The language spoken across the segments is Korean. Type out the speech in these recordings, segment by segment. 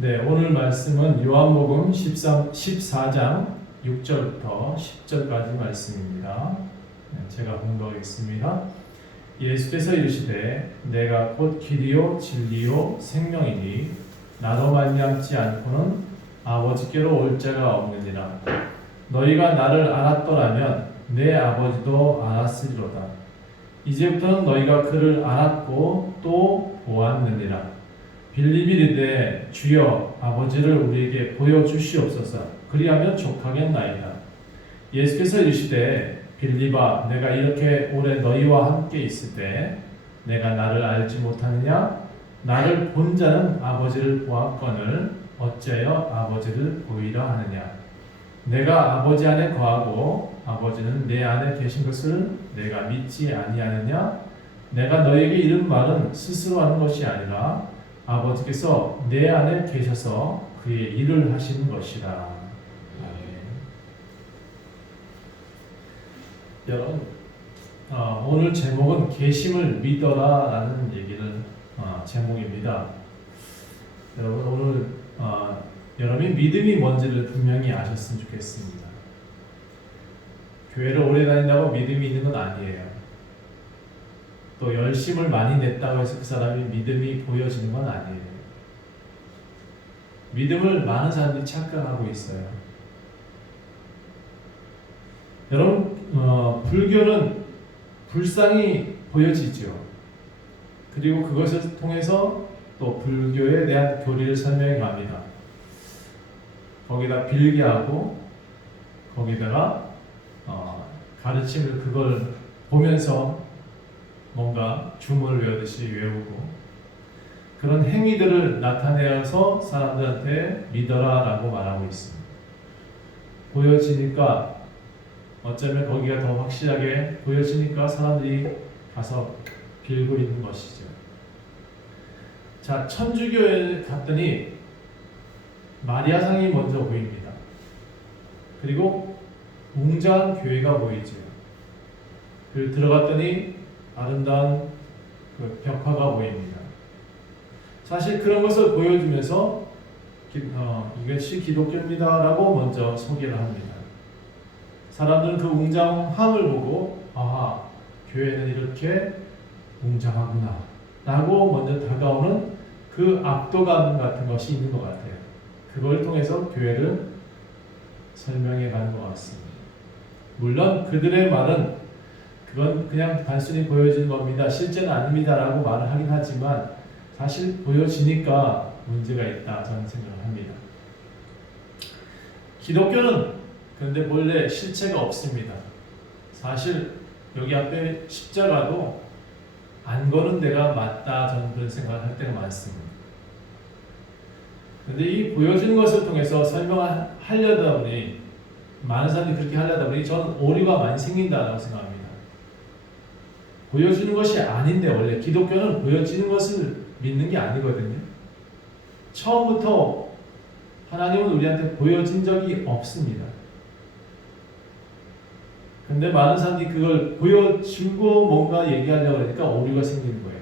네, 오늘 말씀은 요한복음 14장 6절부터 10절까지 말씀입니다. 제가 공독하겠습니다. 예수께서 이르시되 내가 곧 길이요 진리요 생명이니 나로 말미암지 않고는 아버지께로 올 자가 없느니라. 너희가 나를 알았더라면 내 아버지도 알았으리로다. 이제부터는 너희가 그를 알았고 또 보았느니라. 빌립이 이르되 주여 아버지를 우리에게 보여주시옵소서. 그리하면 족하겠나이다. 예수께서 이르시되 빌립아 내가 이렇게 오래 너희와 함께 있을 때 내가 나를 알지 못하느냐? 나를 본 자는 아버지를 보았거늘 어찌하여 아버지를 보이라 하느냐? 내가 아버지 안에 거하고 아버지는 내 안에 계신 것을 내가 믿지 아니하느냐? 내가 너희에게 이른 말은 스스로 하는 것이 아니라 아버지께서 내 안에 계셔서 그의 일을 하시는 것이라. 아멘. 여러분, 오늘 제목은 계심을 믿어라 라는 얘기를 제목입니다. 여러분 오늘 여러분이 믿음이 뭔지를 분명히 아셨으면 좋겠습니다. 교회를 오래 다닌다고 믿음이 있는 건 아니에요. 또 열심을 많이 냈다고 해서 그 사람이 믿음이 보여지는 건 아니에요. 믿음을 많은 사람들이 착각하고 있어요. 여러분, 불교는 불상이 보여지죠. 그리고 그것을 통해서 또 불교에 대한 교리를 설명해 갑니다. 거기다 빌게하고 거기다가 가르침을 그걸 보면서 뭔가 주문을 외우듯이 외우고 그런 행위들을 나타내어서 사람들한테 믿어라 라고 말하고 있습니다. 보여지니까 어쩌면 거기가 더 확실하게 보여지니까 사람들이 가서 빌고 있는 것이죠. 자, 천주교에 갔더니 마리아상이 먼저 보입니다. 그리고 웅장한 교회가 보이죠. 그리고 들어갔더니 아름다운 그 벽화가 보입니다. 사실 그런 것을 보여주면서 이것이 기독교입니다라고 먼저 소개를 합니다. 사람들은 그 웅장함을 보고 아하, 교회는 이렇게 웅장하구나 라고 먼저 다가오는 그 압도감 같은 것이 있는 것 같아요. 그걸 통해서 교회를 설명해 가는 것 같습니다. 물론 그들의 말은 그건 그냥 단순히 보여지는 겁니다. 실제는 아닙니다. 라고 말을 하긴 하지만 사실 보여지니까 문제가 있다. 저는 생각을 합니다. 기독교는 그런데 본래 실체가 없습니다. 사실 여기 앞에 십자가도 안 거는 데가 맞다. 저는 그런 생각을 할 때가 많습니다. 그런데 이 보여지는 것을 통해서 설명을 하려다 보니 많은 사람들이 그렇게 하려다 보니 저는 오류가 많이 생긴다고 생각합니다. 보여주는 것이 아닌데 원래 기독교는 보여지는 것을 믿는 게 아니거든요. 처음부터 하나님은 우리한테 보여진 적이 없습니다. 근데 많은 사람들이 그걸 보여주고 뭔가 얘기하려고 하니까 오류가 생기는 거예요.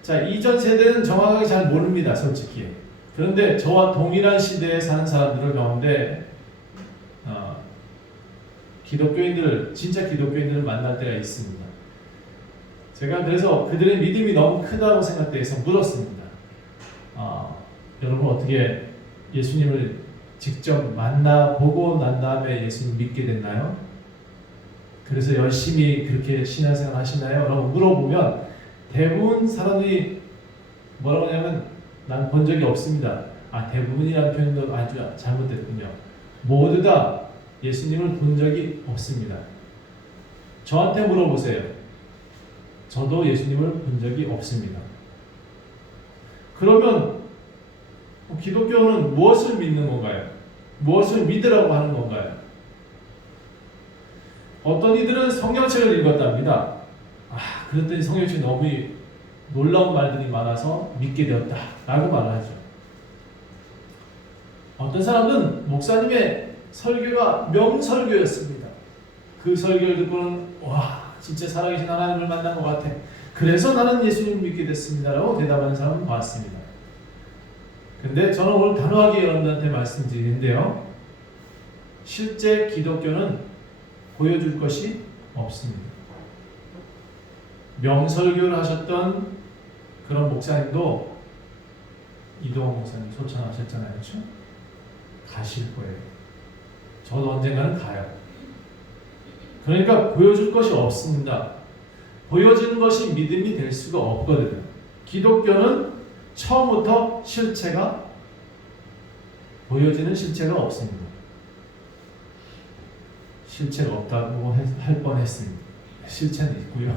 자, 이전 세대는 정확하게 잘 모릅니다, 솔직히. 그런데 저와 동일한 시대에 사는 사람들 가운데 기독교인들을, 진짜 기독교인들을 만날 때가 있습니다. 제가 그래서 그들의 믿음이 너무 크다고 생각돼서 물었습니다. 여러분 어떻게 예수님을 직접 만나보고 난 다음에 예수님 믿게 됐나요? 그래서 열심히 그렇게 신앙생활 하시나요? 라고 물어보면 대부분 사람들이 뭐라고 하냐면 난 본 적이 없습니다. 대부분이라는 표현도 아주 잘못됐군요. 모두 다 예수님을 본 적이 없습니다. 저한테 물어보세요. 저도 예수님을 본 적이 없습니다. 그러면 기독교는 무엇을 믿는 건가요? 무엇을 믿으라고 하는 건가요? 어떤 이들은 성경책을 읽었답니다. 그랬더니 성경책이 너무 놀라운 말들이 많아서 믿게 되었다 라고 말을 하죠. 어떤 사람은 목사님의 설교가 명설교였습니다. 그 설교를 듣고는 와, 진짜 살아계신 하나님을 만난 것 같아. 그래서 나는 예수님을 믿게 됐습니다 라고 대답하는 사람은 봤습니다. 근데 저는 오늘 단호하게 여러분들한테 말씀드리는데요. 실제 기독교는 보여줄 것이 없습니다. 명설교를 하셨던 그런 목사님도 이동원 목사님 소천하셨잖아요. 그렇죠? 가실 거예요. 저도 언젠가는 가요. 그러니까 보여줄 것이 없습니다. 보여지는 것이 믿음이 될 수가 없거든요. 기독교는 처음부터 실체가 보여지는 실체가 없습니다. 실체가 없다고 할 뻔했습니다. 실체는 있고요.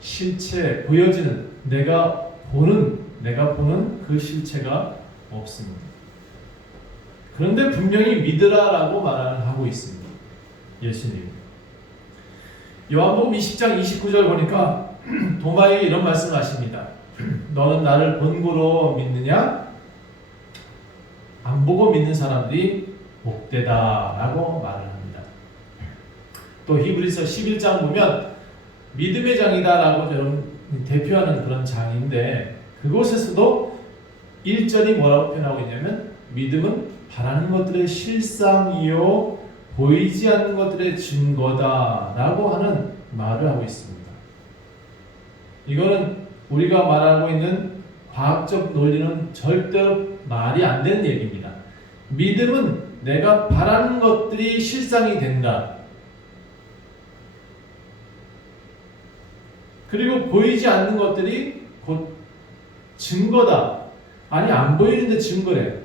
실체 보여지는 내가 보는 그 실체가 없습니다. 그런데 분명히 믿으라라고 말을 하고 있습니다. 예수님. 요한복음 20장 29절 보니까 도마에게 이런 말씀을 하십니다. 너는 나를 본고로 믿느냐? 안 보고 믿는 사람들이 복되다라고 말을 합니다. 또 히브리서 11장 보면 믿음의 장이다라고 좀 대표하는 그런 장인데 그곳에서도 1절이 뭐라고 표현하고 있냐면 믿음은 바라는 것들의 실상이요 보이지 않는 것들의 증거다라고 하는 말을 하고 있습니다. 이거는 우리가 말하고 있는 과학적 논리는 절대로 말이 안 되는 얘기입니다. 믿음은 내가 바라는 것들이 실상이 된다. 그리고 보이지 않는 것들이 곧 증거다. 아니 안 보이는데 증거래.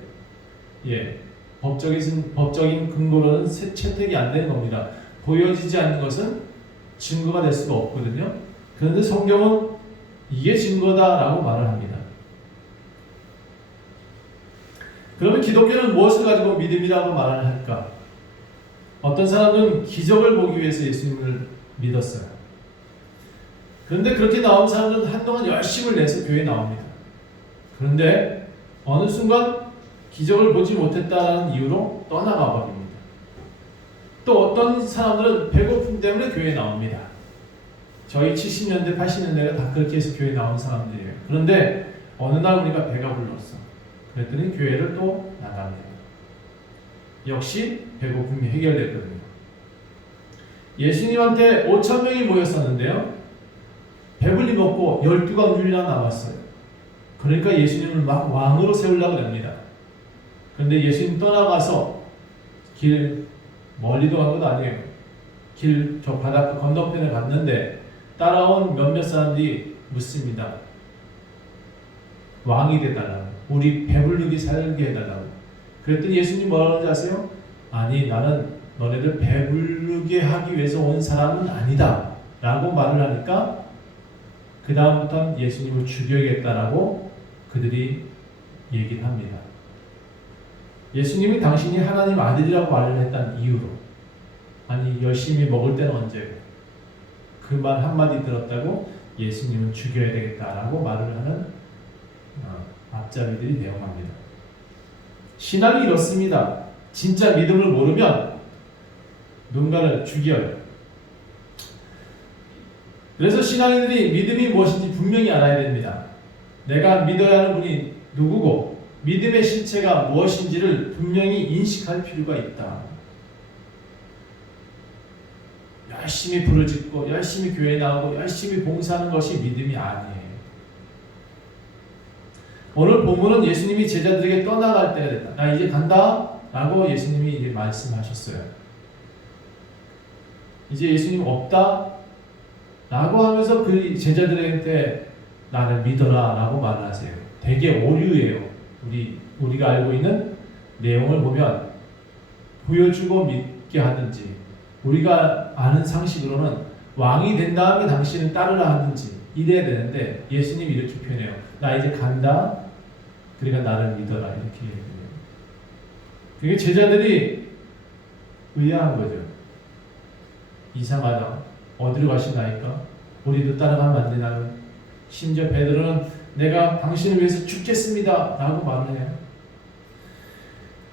예, 법적인 근거로는 채택이 안 되는 겁니다. 보여지지 않는 것은 증거가 될 수가 없거든요. 그런데 성경은 이게 증거다라고 말을 합니다. 그러면 기독교는 무엇을 가지고 믿음이라고 말을 할까? 어떤 사람은 기적을 보기 위해서 예수님을 믿었어요. 그런데 그렇게 나온 사람들은 한동안 열심을 내서 교회에 나옵니다. 그런데 어느 순간 기적을 보지 못했다는 이유로 떠나가 버립니다. 또 어떤 사람들은 배고픔 때문에 교회에 나옵니다. 저희 70년대, 80년대가 다 그렇게 해서 교회에 나온 사람들이에요. 그런데 어느 날 우리가 배가 불렀어. 그랬더니 교회를 또 나갑니다. 역시 배고픔이 해결됐거든요. 예수님한테 5,000명이 모였었는데요. 배불리 먹고 12강줄이나 남았어요. 그러니까 예수님을 막 왕으로 세우려고 합니다. 그런데 예수님 떠나가서 길 멀리도 간 것도 아니에요. 길 저 바닷가 건너편에 갔는데 따라온 몇몇 사람들이 묻습니다. 왕이 되달라고. 우리 배불리게 살게 해달라고. 그랬더니 예수님 뭐라고 하는지 아세요? 아니 나는 너네들 배부르게 하기 위해서 온 사람은 아니다 라고 말을 하니까 그 다음부터는 예수님을 죽여야겠다라고 그들이 얘기를 합니다. 예수님이 당신이 하나님 아들이라고 말을 했다는 이유로. 아니 열심히 먹을 때는 언제고. 그 말 한마디 들었다고 예수님은 죽여야 되겠다라고 말을 하는 앞잡이들이 내용합니다. 신앙이 이렇습니다. 진짜 믿음을 모르면 누군가를 죽여요. 그래서 신앙인들이 믿음이 무엇인지 분명히 알아야 됩니다. 내가 믿어야 하는 분이 누구고 믿음의 실체가 무엇인지를 분명히 인식할 필요가 있다. 열심히 부르짖고 열심히 교회에 나오고 열심히 봉사하는 것이 믿음이 아니에요. 오늘 본문은 예수님이 제자들에게 떠나갈 때가 됐다. 나 이제 간다 라고 예수님이 이제 말씀하셨어요. 이제 예수님 없다 라고 하면서 그 제자들한테 나를 믿어라 라고 말을 하세요. 되게 오류예요. 우리가 알고 있는 내용을 보면 보여주고 믿게 하든지 우리가 아는 상식으로는 왕이 된 다음에 당신은 따르라 하든지 이래야 되는데 예수님이 이렇게 표현해요. 나 이제 간다. 그러니까 나를 믿어라 이렇게 얘기해요. 그게 제자들이 의아한 거죠. 이상하다. 어디로 가시나이까? 우리도 따라가면 안 되나요? 심지어 베드로는 내가 당신을 위해서 죽겠습니다 라고 말을 해요.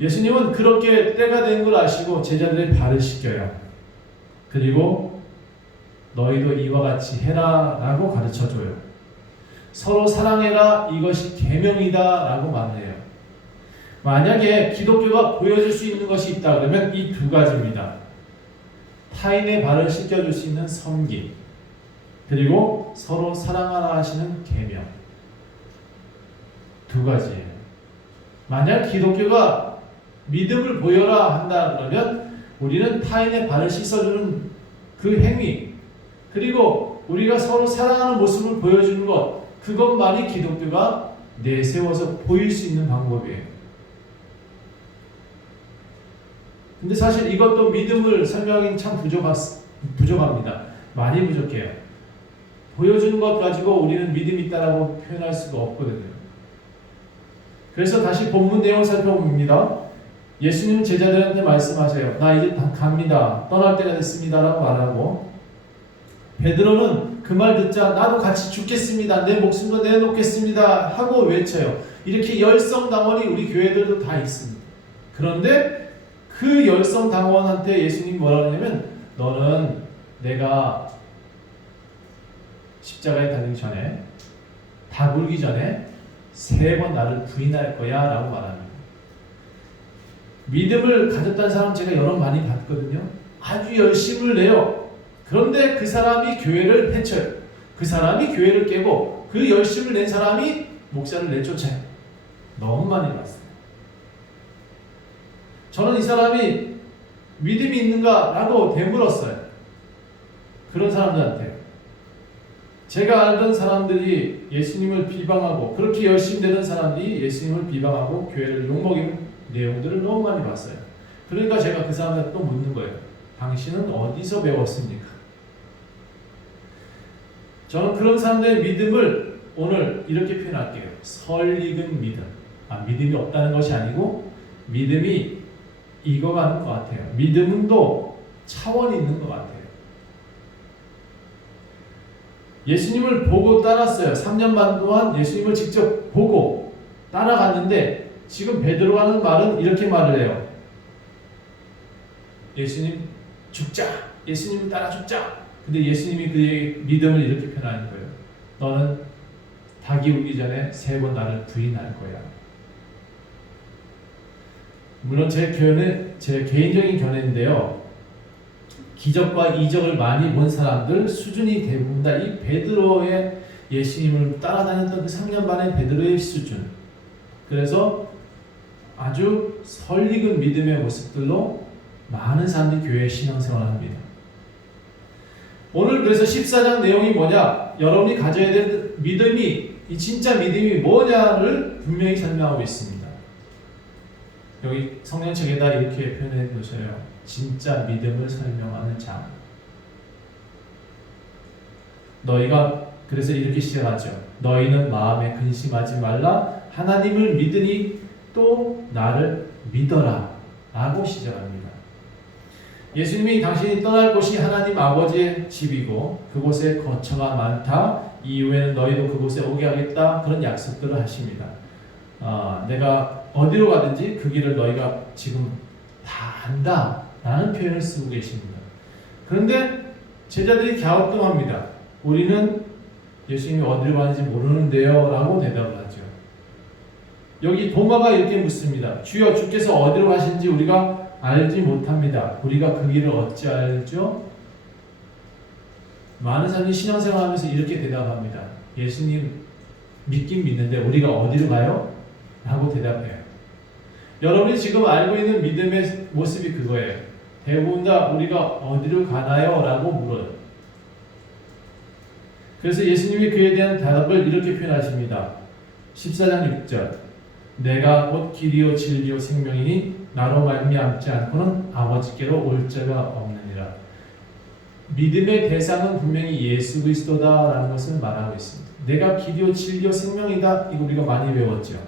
예수님은 그렇게 때가 된 걸 아시고 제자들의 발을 씻겨요. 그리고 너희도 이와 같이 해라 라고 가르쳐줘요. 서로 사랑해라 이것이 계명이다 라고 말을 해요. 만약에 기독교가 보여줄 수 있는 것이 있다 그러면 이 두 가지입니다. 타인의 발을 씻겨줄 수 있는 섬김, 그리고 서로 사랑하라 하시는 계명. 두 가지예요. 만약 기독교가 믿음을 보여라 한다 그러면 우리는 타인의 발을 씻어주는 그 행위, 그리고 우리가 서로 사랑하는 모습을 보여주는 것, 그것만이 기독교가 내세워서 보일 수 있는 방법이에요. 근데 사실 이것도 믿음을 설명하기는 참 부족합니다. 많이 부족해요. 보여주는 것 가지고 우리는 믿음이 있다라고 표현할 수가 없거든요. 그래서 다시 본문 내용을 살펴봅니다. 예수님은 제자들한테 말씀하세요. 나 이제 갑니다. 떠날 때가 됐습니다. 라고 말하고, 베드로는 그 말 듣자 나도 같이 죽겠습니다. 내 목숨도 내놓겠습니다. 하고 외쳐요. 이렇게 열성당원이 우리 교회들도 다 있습니다. 그런데 그 열성당원한테 예수님이 뭐라고 하냐면, 너는 내가 십자가에 달리기 전에, 다 굴기 전에 3번 나를 부인할 거야 라고 말합니다. 믿음을 가졌다는 사람 제가 여러 많이 봤거든요. 아주 열심을 내요. 그런데 그 사람이 교회를 해쳐요. 그 사람이 교회를 깨고 그 열심을 낸 사람이 목사를 내쫓아요. 너무 많이 봤어요. 저는 이 사람이 믿음이 있는가? 라고 되물었어요. 그런 사람들한테. 제가 알던 사람들이 예수님을 비방하고 그렇게 열심히 되는 사람들이 예수님을 비방하고 교회를 욕먹이는 내용들을 너무 많이 봤어요. 그러니까 제가 그 사람한테 또 묻는 거예요. 당신은 어디서 배웠습니까? 저는 그런 사람들의 믿음을 오늘 이렇게 표현할게요. 설익은 믿음. 믿음이 없다는 것이 아니고 믿음이 익어가는 것 같아요. 믿음도 차원이 있는 것 같아요. 예수님을 보고 따랐어요. 3년 반 동안 예수님을 직접 보고 따라갔는데 지금 베드로가 하는 말은 이렇게 말을 해요. 예수님 죽자. 예수님 따라 죽자. 근데 예수님이 그의 믿음을 이렇게 표현하는 거예요. 너는 닭이 울기 전에 3번 나를 부인할 거야. 물론 제 개인적인 견해인데요. 기적과 이적을 많이 본 사람들 수준이 대부분 다 이 베드로의 예수님을 따라다녔던 그 3년 반의 베드로의 수준. 그래서 아주 설익은 믿음의 모습들로 많은 사람들이 교회에 신앙생활을 합니다. 오늘 그래서 14장 내용이 뭐냐? 여러분이 가져야 될 믿음이, 이 진짜 믿음이 뭐냐를 분명히 설명하고 있습니다. 여기 성경책에다 이렇게 표현해 놓으셔요. 진짜 믿음을 설명하는 장. 너희가 그래서 이렇게 시작하죠. 너희는 마음에 근심하지 말라. 하나님을 믿으니 또 나를 믿어라. 라고 시작합니다. 예수님이 당신이 떠날 곳이 하나님 아버지의 집이고 그곳에 거처가 많다. 이후에는 너희도 그곳에 오게 하겠다. 그런 약속들을 하십니다. 내가 어디로 가든지 그 길을 너희가 지금 다 안다. 라는 표현을 쓰고 계십니다. 그런데 제자들이 갸우뚱합니다. 우리는 예수님이 어디로 가는지 모르는데요. 라고 대답을 하죠. 여기 도마가 이렇게 묻습니다. 주여 주께서 어디로 가시는지 우리가 알지 못합니다. 우리가 그 길을 어찌 알죠? 많은 사람이 신앙생활 하면서 이렇게 대답합니다. 예수님 믿긴 믿는데 우리가 어디로 가요? 라고 대답해요. 여러분이 지금 알고 있는 믿음의 모습이 그거예요. 대부분 다 우리가 어디로 가나요? 라고 물어요. 그래서 예수님이 그에 대한 대답을 이렇게 표현하십니다. 14장 6절 내가 곧 길이요 진리요 생명이니 나로 말미암지 않고는 아버지께로 올 자가 없느니라. 믿음의 대상은 분명히 예수 그리스도다라는 것을 말하고 있습니다. 내가 길이요 진리요 생명이다. 이거 우리가 많이 배웠죠.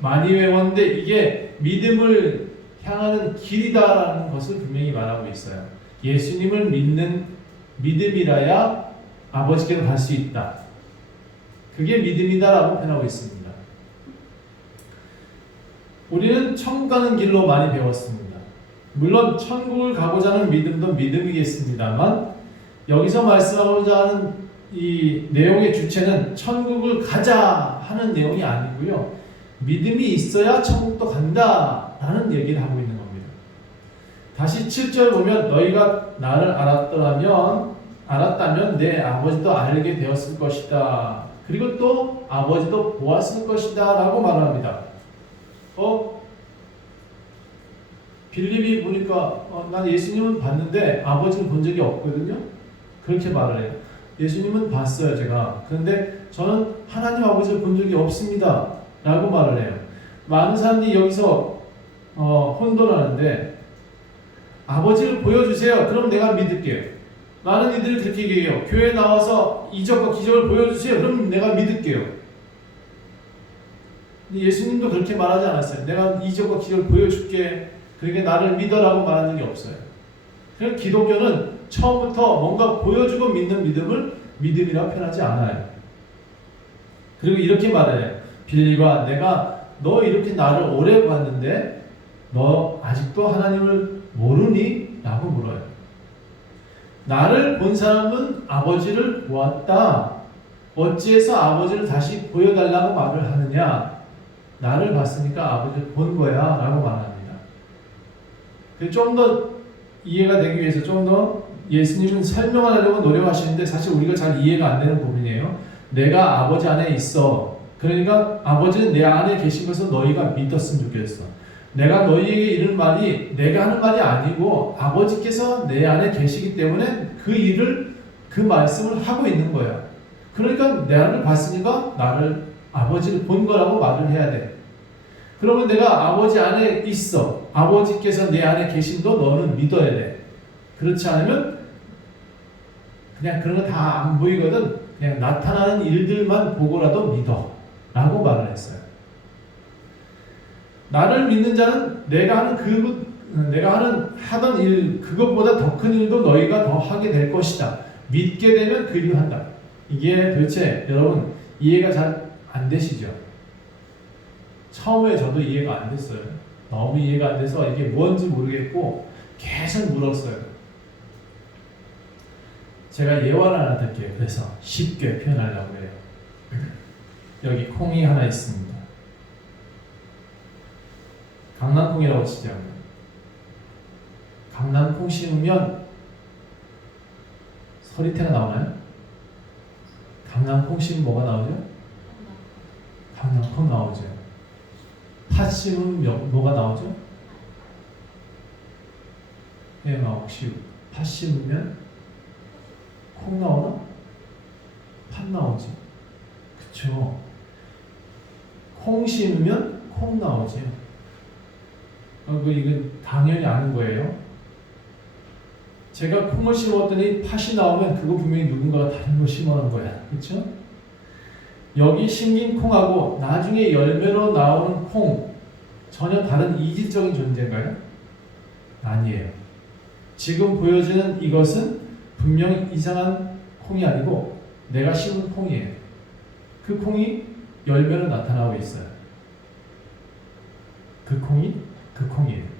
많이 외웠는데 이게 믿음을 향하는 길이다라는 것을 분명히 말하고 있어요. 예수님을 믿는 믿음이라야 아버지께로 갈 수 있다. 그게 믿음이다라고 표현하고 있습니다. 우리는 천국 가는 길로 많이 배웠습니다. 물론 천국을 가고자 하는 믿음도 믿음이겠습니다만 여기서 말씀하고자 하는 이 내용의 주체는 천국을 가자 하는 내용이 아니고요. 믿음이 있어야 천국도 간다 라는 얘기를 하고 있는 겁니다. 다시 7절 보면 너희가 나를 알았다면 내 아버지도 알게 되었을 것이다. 그리고 또 아버지도 보았을 것이다 라고 말합니다. 빌립이 보니까 난 예수님은 봤는데 아버지는 본 적이 없거든요. 그렇게 말을 해요. 예수님은 봤어요 제가. 그런데 저는 하나님 아버지를 본 적이 없습니다 라고 말을 해요. 많은 사람들이 여기서 혼돈하는데 아버지를 보여주세요. 그럼 내가 믿을게요. 많은 이들이 그렇게 얘기해요. 교회에 나와서 이적과 기적을 보여주세요. 그럼 내가 믿을게요. 예수님도 그렇게 말하지 않았어요. 내가 이적과 기적을 보여줄게. 그러니까 나를 믿어라고 말한 적이 없어요. 그래서 기독교는 처음부터 뭔가 보여주고 믿는 믿음을 믿음이라고 표현하지 않아요. 그리고 이렇게 말해요. 빌립아, 내가 너 이렇게 나를 오래 봤는데 너 아직도 하나님을 모르니? 라고 물어요. 나를 본 사람은 아버지를 보았다. 어찌해서 아버지를 다시 보여달라고 말을 하느냐? 나를 봤으니까 아버지를 본 거야 라고 말합니다. 좀 더 이해가 되기 위해서 좀 더 예수님은 설명하려고 노력하시는데 사실 우리가 잘 이해가 안 되는 부분이에요. 내가 아버지 안에 있어. 그러니까 아버지는 내 안에 계신 것을 너희가 믿었으면 좋겠어. 내가 너희에게 이런 말이 내가 하는 말이 아니고 아버지께서 내 안에 계시기 때문에 그 말씀을 하고 있는 거야. 그러니까 나를 봤으니까 나를 아버지를 본 거라고 말을 해야 돼. 그러면 내가 아버지 안에 있어. 아버지께서 내 안에 계신도 너는 믿어야 돼. 그렇지 않으면 그냥 그런 거 다 안 보이거든. 그냥 나타나는 일들만 보고라도 믿어. 라고 말을 했어요. 나를 믿는 자는 내가 하던 일, 그것보다 더 큰 일도 너희가 더 하게 될 것이다. 믿게 되면 그 일을 한다. 이게 도대체 여러분 이해가 잘 안 되시죠? 처음에 저도 이해가 안 됐어요. 너무 이해가 안 돼서 이게 뭔지 모르겠고 계속 물었어요. 제가 예화를 하나 드릴게요. 그래서 쉽게 표현하려고 해요. 여기 콩이 하나 있습니다. 강낭콩이라고 치죠. 강낭콩 심으면 서리태가 나오나요? 강낭콩 심으면 뭐가 나오죠? 강낭콩 나오죠. 팥 심으면 뭐가 나오죠? 혹시 팥 심으면 콩 나오나? 팥 나오지. 그쵸? 콩 심으면 콩 나오지. 이건 당연히 아는 거예요. 제가 콩을 심었더니 팥이 나오면 그거 분명히 누군가가 다른 걸 심어놓은 거야. 그쵸? 여기 심긴 콩하고 나중에 열매로 나오는 콩 전혀 다른 이질적인 존재인가요? 아니에요. 지금 보여지는 이것은 분명히 이상한 콩이 아니고 내가 심은 콩이에요. 그 콩이 열매로 나타나고 있어요. 그 콩이에요.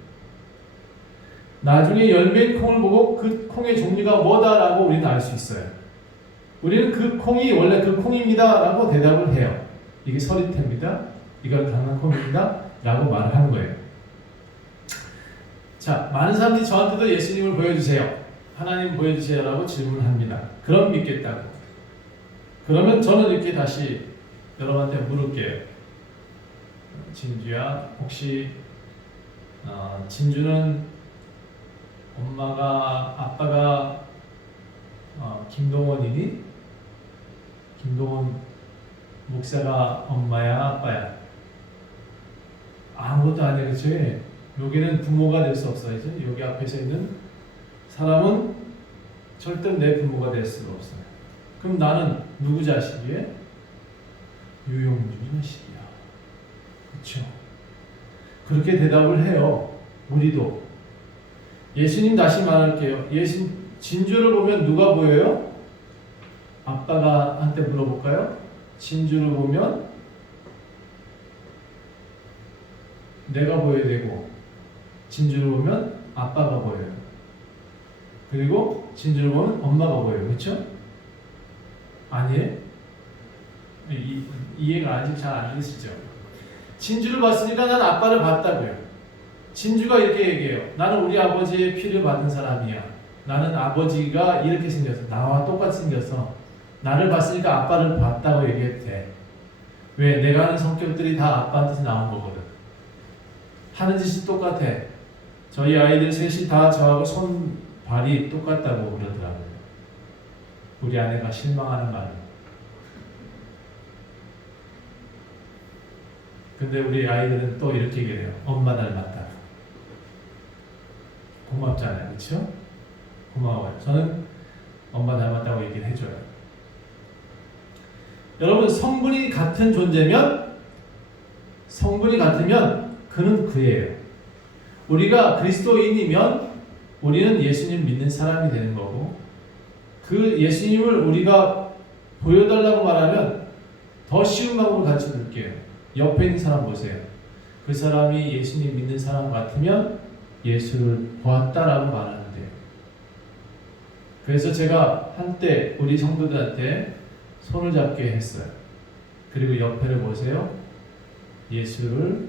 나중에 열매인 콩을 보고 그 콩의 종류가 뭐다라고 우리는 알 수 있어요. 우리는 그 콩이 원래 그 콩입니다 라고 대답을 해요. 이게 서리태입니다. 이건 강낭콩입니다 라고 말을 하는 거예요. 자, 많은 사람들이 저한테도 예수님을 보여주세요. 하나님 보여주세요 라고 질문합니다. 그럼 믿겠다고. 그러면 저는 이렇게 다시 여러분한테 물을게요. 진주야, 혹시 진주는 아빠가 김동원이니? 김동원 목사가 엄마야, 아빠야? 아무것도 아니에요, 그치? 여기는 부모가 될 수 없어요. 여기 앞에서 있는 사람은 절대 내 부모가 될 수가 없어요. 그럼 나는 누구 자식이에요? 유영준 자식이야. 그렇죠? 그렇게 대답을 해요. 우리도. 예수님 다시 말할게요. 진주를 보면 누가 보여요? 아빠가 한테 물어볼까요? 진주를 보면 내가 보여야 되고 진주를 보면 아빠가 보여요. 그리고 진주를 보면 엄마가 보여요. 그렇죠? 아니에요? 이해가 아직 잘 안 되시죠? 진주를 봤으니까 난 아빠를 봤다고요. 진주가 이렇게 얘기해요. 나는 우리 아버지의 피를 받은 사람이야. 나는 아버지가 이렇게 생겼어. 나와 똑같이 생겼어. 나를 봤으니까 아빠를 봤다고 얘기해도 돼. 왜? 내가 하는 성격들이 다 아빠한테서 나온 거거든. 하는 짓이 똑같아. 저희 아이들 셋이 다 저하고 손발이 똑같다고 그러더라고요. 우리 아내가 실망하는 말은. 근데 우리 아이들은 또 이렇게 얘기해요. 엄마 닮았다. 고맙잖아요. 그렇죠? 고마워요. 저는 엄마 닮았다고 얘기를 해줘요. 여러분, 성분이 같은 존재면, 성분이 같으면 그는 그예요. 우리가 그리스도인이면 우리는 예수님 믿는 사람이 되는 거고, 그 예수님을 우리가 보여달라고 말하면 더 쉬운 방법을 가르쳐 드릴게요. 옆에 있는 사람 보세요. 그 사람이 예수님 믿는 사람 같으면 예수를 보았다라고 말하면 돼요. 그래서 제가 한때 우리 성도들한테 손을 잡게 했어요. 그리고 옆에를 보세요. 예수를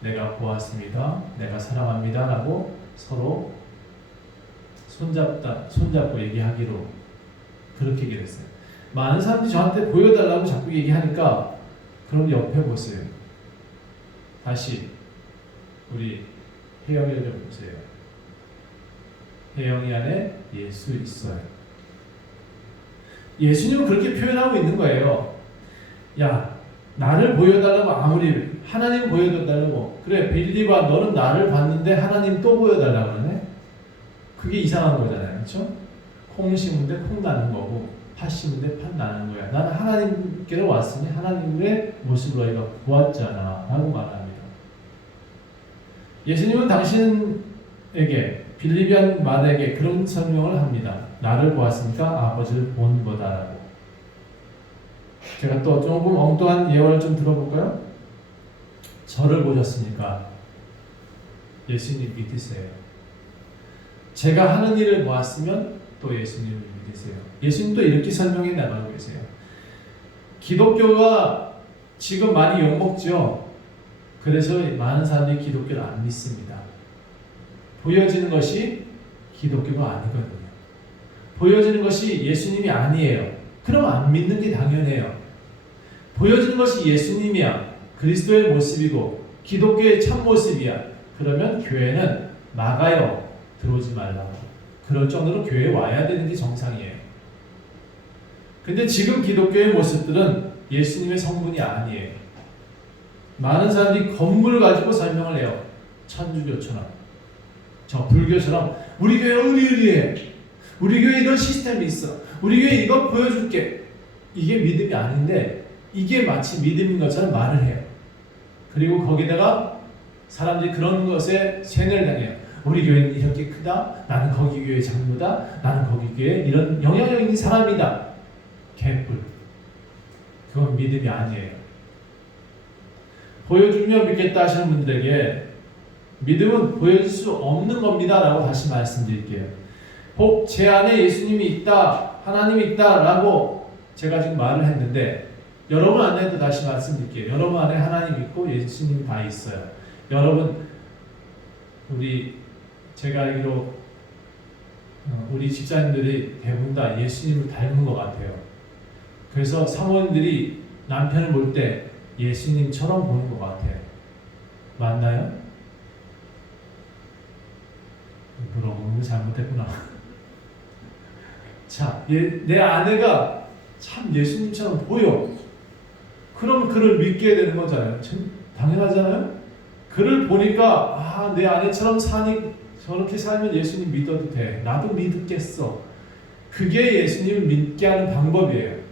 내가 보았습니다. 내가 사랑합니다. 라고 서로 손잡고 얘기하기로 그렇게 얘기를 했어요. 많은 사람들이 저한테 보여달라고 자꾸 얘기하니까 그럼 옆에 보세요. 다시 우리 혜영이를 좀 보세요. 혜영이 안에 예수 있어요. 예수님은 그렇게 표현하고 있는 거예요. 야, 나를 보여달라고 아무리 하나님 보여달라고 그래 빌리바 너는 나를 봤는데 하나님 또 보여달라고 그러네. 그게 이상한 거잖아요. 그렇죠? 콩 심은데 콩 나는 거고 팥 심은데 팥 나는 거야. 나는 하나님께로 왔으니 하나님의 모습을 너희가 보았잖아 라고 말합니다. 예수님은 당신에게 빌리비안 만에게 그런 설명을 합니다. 나를 보았으니까 아버지를 본 거다라고. 제가 또 조금 엉뚱한 예화를 좀 들어볼까요? 저를 보셨으니까 예수님 믿으세요. 제가 하는 일을 보았으면 또 예수님을 믿으세요. 예수님도 이렇게 설명해 나가고 계세요. 기독교가 지금 많이 욕먹죠. 그래서 많은 사람들이 기독교를 안 믿습니다. 보여지는 것이 기독교가 아니거든요. 보여지는 것이 예수님이 아니에요. 그럼 안 믿는 게 당연해요. 보여지는 것이 예수님이야. 그리스도의 모습이고 기독교의 참모습이야. 그러면 교회는 막아요. 들어오지 말라고. 그럴 정도로 교회에 와야 되는 게 정상이에요. 근데 지금 기독교의 모습들은 예수님의 성분이 아니에요. 많은 사람들이 건물을 가지고 설명을 해요. 천주교처럼. 저 불교처럼 우리 교회 의리의리해. 우리 교회 이런 시스템이 있어. 우리 교회 이거 보여줄게. 이게 믿음이 아닌데 이게 마치 믿음인 것처럼 말을 해요. 그리고 거기다가 사람들이 그런 것에 세뇌를 당해요. 우리 교회는 이렇게 크다. 나는 거기 교회 장로다. 나는 거기 교회 이런 영향력 있는 사람이다. 개뿔. 그건 믿음이 아니에요. 보여주면 믿겠다 하시는 분들에게 믿음은 보여줄 수 없는 겁니다 라고 다시 말씀드릴게요. 혹 제 안에 예수님이 있다, 하나님이 있다 라고 제가 지금 말을 했는데 여러분 안에도 다시 말씀드릴게요. 여러분 안에 하나님 있고 예수님 다 있어요. 여러분 제가 알기로 우리 집사님들이 대부분 다 예수님을 닮은 것 같아요. 그래서 사모님들이 남편을 볼 때 예수님처럼 보는 것 같아요. 맞나요? 물어보는 거 잘못했구나. 자, 내 아내가 참 예수님처럼 보여. 그럼 그를 믿게 되는 거잖아요. 당연하잖아요. 그를 보니까 내 아내처럼 저렇게 살면 예수님 믿어도 돼. 나도 믿겠어. 그게 예수님을 믿게 하는 방법이에요.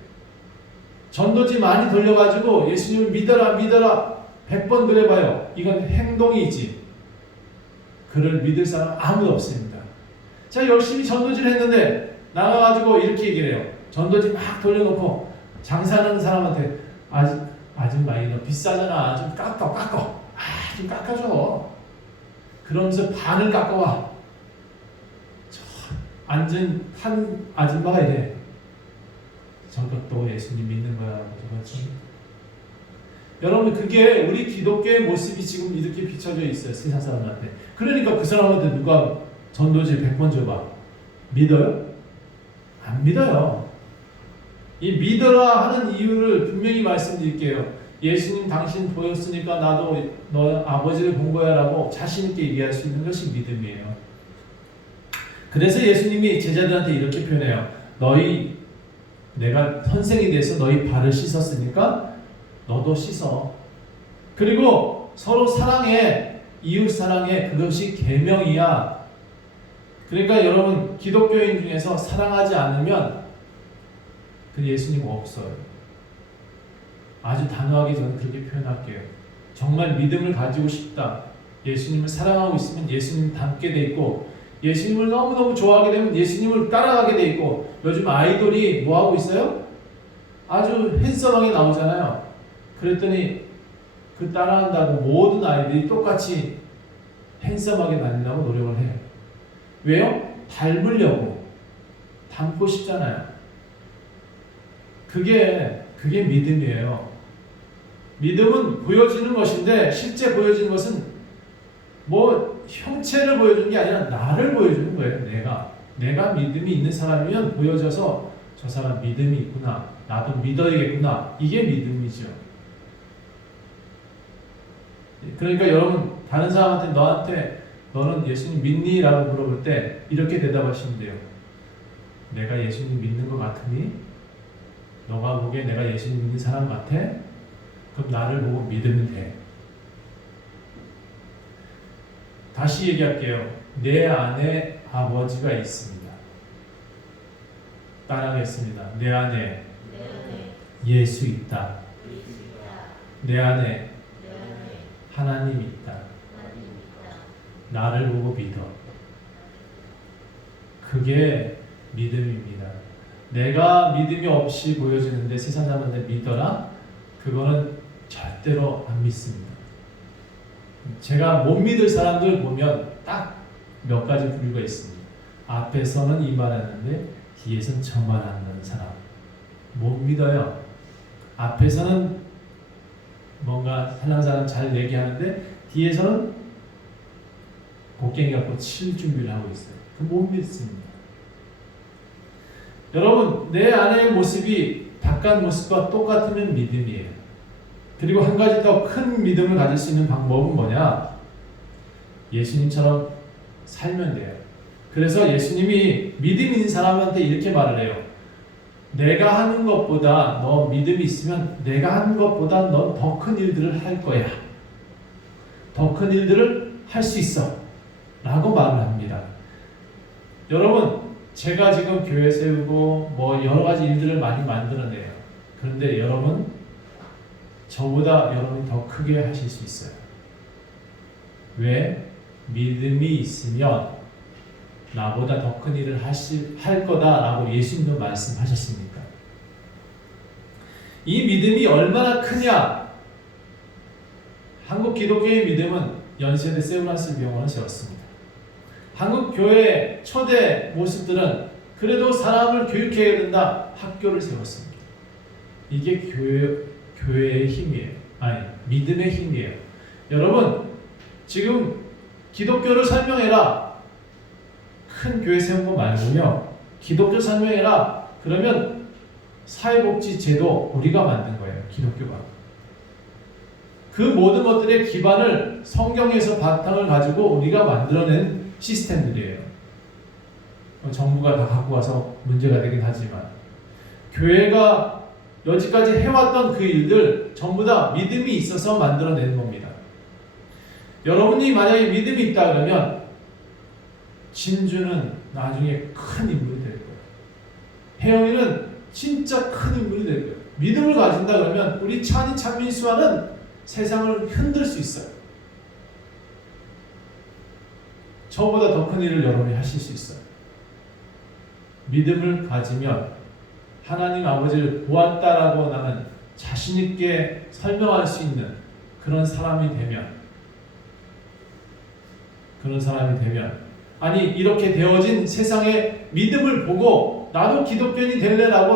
전도지 많이 돌려가지고 예수님을 믿어라 100번 그래봐요. 이건 행동이지. 그를 믿을 사람 아무도 없습니다. 자, 열심히 전도지를 했는데 나가가지고 이렇게 얘기를 해요. 전도지 막 돌려놓고 장사하는 사람한테 아줌마 이거 비싸잖아. 좀 깎아. 좀 깎아줘. 그러면서 반을 깎아와. 앉은 한 아줌마가 이래. 저것도 예수님 믿는 거야. 여러분 그게 우리 기독교의 모습이 지금 이렇게 비춰져 있어요. 세상 사람한테. 그러니까 그 사람한테 누가 전도지 100번 줘봐. 믿어요? 안 믿어요. 이 믿어라 하는 이유를 분명히 말씀드릴게요. 예수님 당신 보였으니까 나도 너 아버지를 본 거야 라고 자신 있게 얘기할 수 있는 것이 믿음이에요. 그래서 예수님이 제자들한테 이렇게 표현해요. 너희 내가 선생이 돼서 너희 발을 씻었으니까 너도 씻어. 그리고 서로 사랑해. 이웃 사랑해. 그것이 계명이야. 그러니까 여러분 기독교인 중에서 사랑하지 않으면 그 예수님 없어요. 아주 단호하게 저는 그렇게 표현할게요. 정말 믿음을 가지고 싶다. 예수님을 사랑하고 있으면 예수님 닮게 돼 있고 예수님을 너무너무 좋아하게 되면 예수님을 따라가게 돼 있고 요즘 아이돌이 뭐 하고 있어요? 아주 핸섬하게 나오잖아요. 그랬더니 그 따라한다고 모든 아이들이 똑같이 핸섬하게 다니려고 노력을 해요. 왜요? 닮으려고. 닮고 싶잖아요. 그게 믿음이에요. 믿음은 보여지는 것인데 실제 보여지는 것은 뭐 형체를 보여주는 게 아니라 나를 보여주는 거예요. 내가 믿음이 있는 사람이면 보여져서 저 사람 믿음이 있구나. 나도 믿어야겠구나. 이게 믿음이죠. 그러니까 여러분 다른 사람한테 너는 예수님 믿니? 라고 물어볼 때 이렇게 대답하시면 돼요. 내가 예수님 믿는 것 같으니? 너가 보기에 내가 예수님 믿는 사람 같아? 그럼 나를 보고 믿으면 돼. 다시 얘기할게요. 내 안에 아버지가 있습니다. 따라하겠습니다. 내 안에 예수 있다. 내 안에 하나님 있다. 나를 보고 믿어. 그게 믿음입니다. 내가 믿음이 없이 보여지는데 세상 사람한테 믿어라? 그거는 절대로 안 믿습니다. 제가 못 믿을 사람들 보면 딱 몇 가지 부류가 있습니다. 앞에서는 이 말하는데 뒤에서는 저 말하는 사람. 못 믿어요. 앞에서는 뭔가 신앙사람 잘 얘기하는데 뒤에서는 곡괭이 갖고 칠 준비를 하고 있어요. 그 못 믿습니다. 여러분 내 안의 모습이 바깥 모습과 똑같으면 믿음이에요. 그리고 한 가지 더 큰 믿음을 가질 수 있는 방법은 뭐냐? 예수님처럼 살면 돼요. 그래서 예수님이 믿음 있는 사람한테 이렇게 말을 해요. 내가 하는 것보다 너 믿음이 있으면 내가 하는 것보다 넌 더 큰 일들을 할 거야. 더 큰 일들을 할 수 있어. 라고 말을 합니다. 여러분 제가 지금 교회 세우고 뭐 여러 가지 일들을 많이 만들어내요. 그런데 여러분 저보다 여러분이 더 크게 하실 수 있어요. 왜? 믿음이 있으면 나보다 더 큰 일을 할 거다라고 예수님도 말씀하셨습니까? 이 믿음이 얼마나 크냐? 한국 기독교의 믿음은 연세대 세브란스 병원을 세웠습니다. 한국 교회의 초대 모습들은 그래도 사람을 교육해야 된다. 학교를 세웠습니다. 이게 교회의 힘이에요. 아니, 믿음의 힘이에요. 여러분, 지금 기독교를 설명해라. 큰 교회 세운 거 말고요. 기독교 설명해라. 그러면 사회복지 제도 우리가 만든 거예요. 기독교가. 그 모든 것들의 기반을 성경에서 바탕을 가지고 우리가 만들어낸 시스템들이에요. 정부가 다 갖고 와서 문제가 되긴 하지만 교회가 여지까지 해왔던 그 일들 전부 다 믿음이 있어서 만들어낸 겁니다. 여러분이 만약에 믿음이 있다 그러면 진주는 나중에 큰 인물이 될 거예요. 혜영이는 진짜 큰 인물이 될 거예요. 믿음을 가진다 그러면 우리 찬이 찬민수와는 세상을 흔들 수 있어요. 저보다 더 큰 일을 여러분이 하실 수 있어요. 믿음을 가지면 하나님 아버지를 보았다라고 나는 자신 있게 설명할 수 있는 그런 사람이 되면 아니 이렇게 되어진 세상의 믿음을 보고 나도 기독교인이 될래라고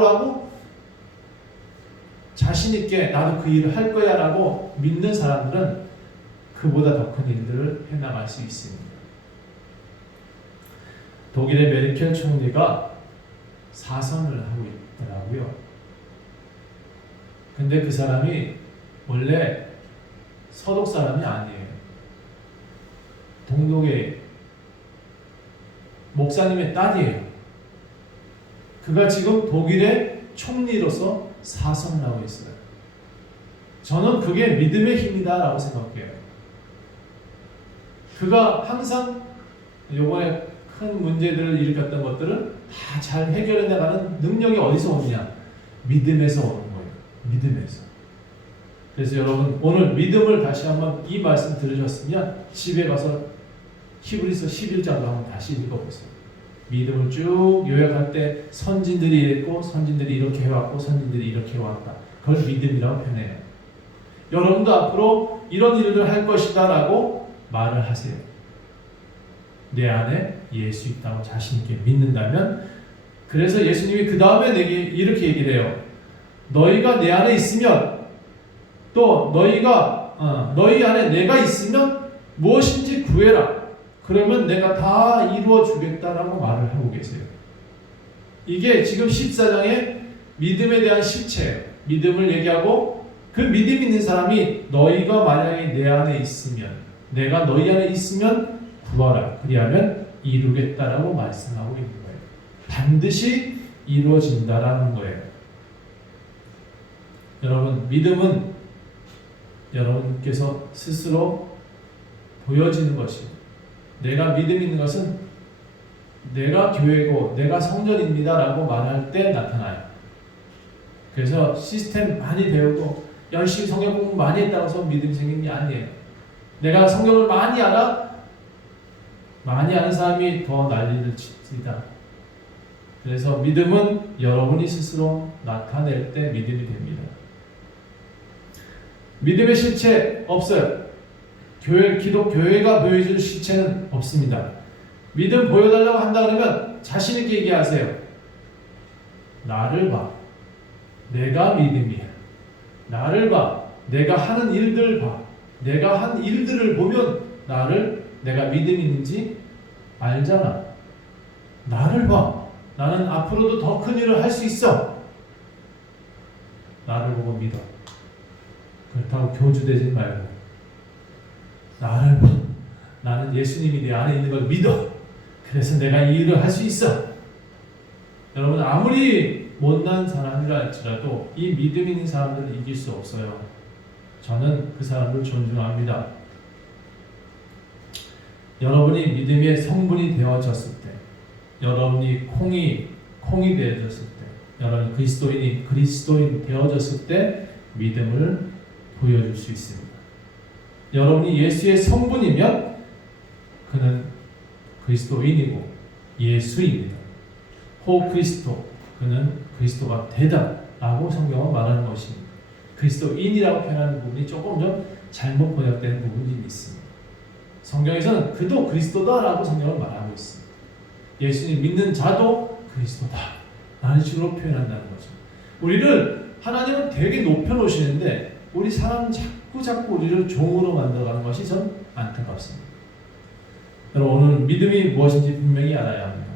자신 있게 나도 그 일을 할 거야 라고 믿는 사람들은 그보다 더 큰 일들을 해나갈 수 있습니다. 독일의 메르켈 총리가 사선을 하고 있더라고요. 근데 그 사람이 원래 서독 사람이 아니에요. 동독의 목사님의 딸이에요. 그가 지금 독일의 총리로서 사선을 하고 있어요. 저는 그게 믿음의 힘이다라고 생각해요. 그가 항상 요번에 큰 문제들을 일으켰던 것들을 다 잘 해결해 나가는 능력이 어디서 오느냐? 믿음에서 오는 거예요. 믿음에서. 그래서 여러분 오늘 믿음을 다시 한번 이 말씀 들으셨으면 집에 가서 히브리서 11장도 한번 다시 읽어보세요. 믿음을 쭉 요약할 때 선진들이 이랬고 선진들이 이렇게 해왔고 선진들이 이렇게 해왔다. 그걸 믿음이라고 표현해요. 여러분도 앞으로 이런 일을 할 것이다 라고 말을 하세요. 내 안에 예수 있다고 자신 있게 믿는다면, 그래서 예수님이 그 다음에 내게 이렇게 얘기를 해요. 너희가 내 안에 있으면, 또 너희가 너희 안에 내가 있으면 무엇인지 구해라. 그러면 내가 다 이루어 주겠다라고 말을 하고 계세요. 이게 지금 14장의 믿음에 대한 실체예요. 믿음을 얘기하고 그 믿음 있는 사람이 너희가 만약에 내 안에 있으면, 내가 너희 안에 있으면 구하라. 그리하면 이루겠다라고 말씀하고 있는 거예요. 반드시 이루어진다라는 거예요. 여러분, 믿음은 여러분께서 스스로 보여지는 것입니다. 내가 믿음 있는 것은 내가 교회고 내가 성전입니다 라고 말할 때 나타나요. 그래서 시스템 많이 배우고 열심히 성경 공부 많이 했다고 해서 믿음이 생긴 게 아니에요. 내가 성경을 많이 알아? 많이 아는 사람이 더 난리를 칩니다. 그래서 믿음은 여러분이 스스로 나타낼 때 믿음이 됩니다. 믿음의 실체 없어요. 기독교회가 보여줄 실체는 없습니다. 믿음 보여달라고 한다 그러면 자신 있게 얘기하세요. 나를 봐. 내가 믿음이야. 나를 봐. 내가 하는 일들 봐. 내가 한 일들을 보면 내가 믿음 있는지 알잖아. 나를 봐. 나는 앞으로도 더 큰 일을 할 수 있어. 나를 보고 믿어. 그렇다고 교주되지 말고 나를 봐. 나는 예수님이 내 안에 있는 걸 믿어. 그래서 내가 이 일을 할 수 있어. 여러분, 아무리 못난 사람이라 할지라도 이 믿음 있는 사람들을 이길 수 없어요. 저는 그 사람을 존중합니다. 여러분이 믿음의 성분이 되어졌을 때, 여러분이 콩이 되어졌을 때, 여러분이 그리스도인 되어졌을 때 믿음을 보여줄 수 있습니다. 여러분이 예수의 성분이면 그는 그리스도인이고 예수입니다. 호 그리스도, 그는 그리스도가 되다라고 성경은 말하는 것입니다. 그리스도인이라고 표현하는 부분이 조금 좀 잘못 번역되는 부분이 있습니다. 성경에서는 그도 그리스도다라고 성경을 말하고 있습니다. 예수님 믿는 자도 그리스도다 라는 식으로 표현한다는 거죠. 우리를 하나님은 되게 높여놓으시는데 우리 사람은 자꾸 우리를 종으로 만들어가는 것이 전 안타깝습니다. 여러분, 오늘 믿음이 무엇인지 분명히 알아야 합니다.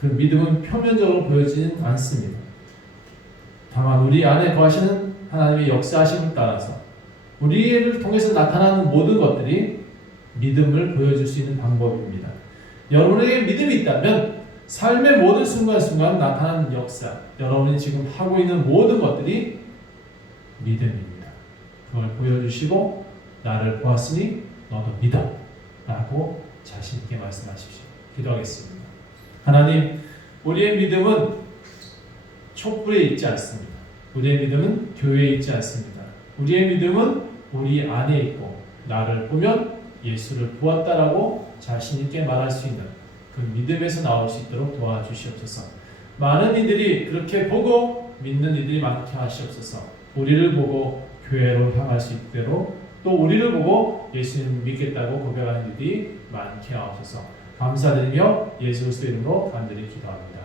그 믿음은 표면적으로 보여지진 않습니다. 다만 우리 안에 거하시는 하나님의 역사하심을 따라서 우리를 통해서 나타나는 모든 것들이 믿음을 보여줄 수 있는 방법입니다. 여러분에게 믿음이 있다면 삶의 모든 순간순간 나타나는 역사, 여러분이 지금 하고 있는 모든 것들이 믿음입니다. 그걸 보여주시고 나를 보았으니 너도 믿어 라고 자신 있게 말씀하십시오. 기도하겠습니다. 하나님, 우리의 믿음은 촛불에 있지 않습니다. 우리의 믿음은 교회에 있지 않습니다. 우리의 믿음은 우리 안에 있고 나를 보면 예수를 보았다라고 자신 있게 말할 수 있는 그 믿음에서 나올 수 있도록 도와주시옵소서. 많은 이들이 그렇게 보고 믿는 이들이 많게 하시옵소서. 우리를 보고 교회로 향할 수 있도록, 또 우리를 보고 예수님 믿겠다고 고백하는 이들이 많게 하옵소서. 감사드리며 예수 그리스도 이름으로 간절히 기도합니다.